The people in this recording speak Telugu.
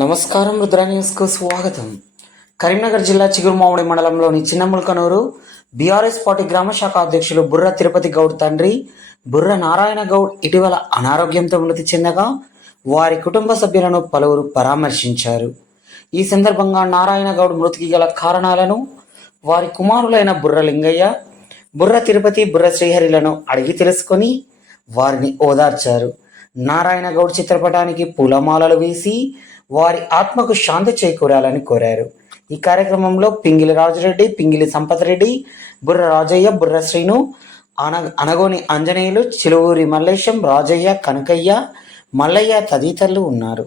నమస్కారం, రుద్ర న్యూస్కు స్వాగతం. కరీంనగర్ జిల్లా చిగురుమామిడి మండలంలోని చిన్నముల్కనూరు బీఆర్ఎస్ పార్టీ గ్రామ శాఖ అధ్యక్షులు బుర్ర తిరుపతి గౌడ్ తండ్రి బుర్ర నారాయణ గౌడ్ ఇటీవల అనారోగ్యంతో మృతి చెందగా వారి కుటుంబ సభ్యులను పలువురు పరామర్శించారు. ఈ సందర్భంగా నారాయణ గౌడ్ మృతికి గల కారణాలను వారి కుమారులైన బుర్ర లింగయ్య, బుర్ర తిరుపతి, బుర్ర శ్రీహరిలను అడిగి తెలుసుకొని వారిని ఓదార్చారు. నారాయణ గౌడ్ చిత్రపటానికి పూలమాలలు వేసి వారి ఆత్మకు శాంతి చేకూరాలని కోరారు. ఈ కార్యక్రమంలో పింగిలి రాజురెడ్డి, పింగిలి సంపతరెడ్డి, బుర్ర రాజయ్య, బుర్ర శ్రీను, అనగోని ఆంజనేయులు, చిలువూరి మల్లేశం, రాజయ్య, కనకయ్య, మల్లయ్య తదితరులు ఉన్నారు.